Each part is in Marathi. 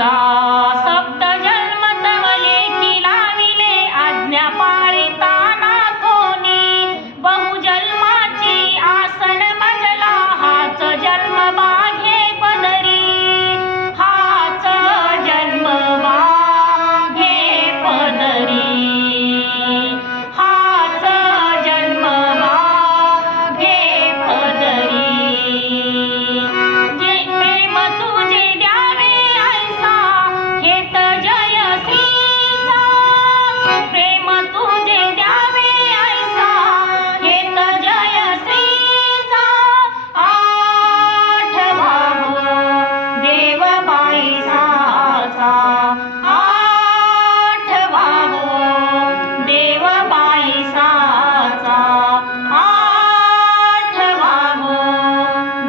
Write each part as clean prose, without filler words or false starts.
तुमचा सप्त जन्म तव लेखी लाविले आज्ञा पाळिता नाथोनी बहुजन्माची आसन मजला हाच जन्म बाघे पदरी हाच जन्म बाघे पदरी हाच जन्म बाघे पदरी जे प्रेम तुझे द्यावे ऐसा हेत जय श्रीचा प्रेम तुझे द्यावे ऐसा हेत जय श्रीचा आठवावो देव बाईसाचा आठवावो देव बाईसाचा आठवावो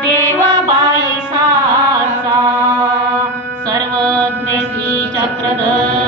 देव बाईसाचा सर्वज्ञ श्री चक्रधर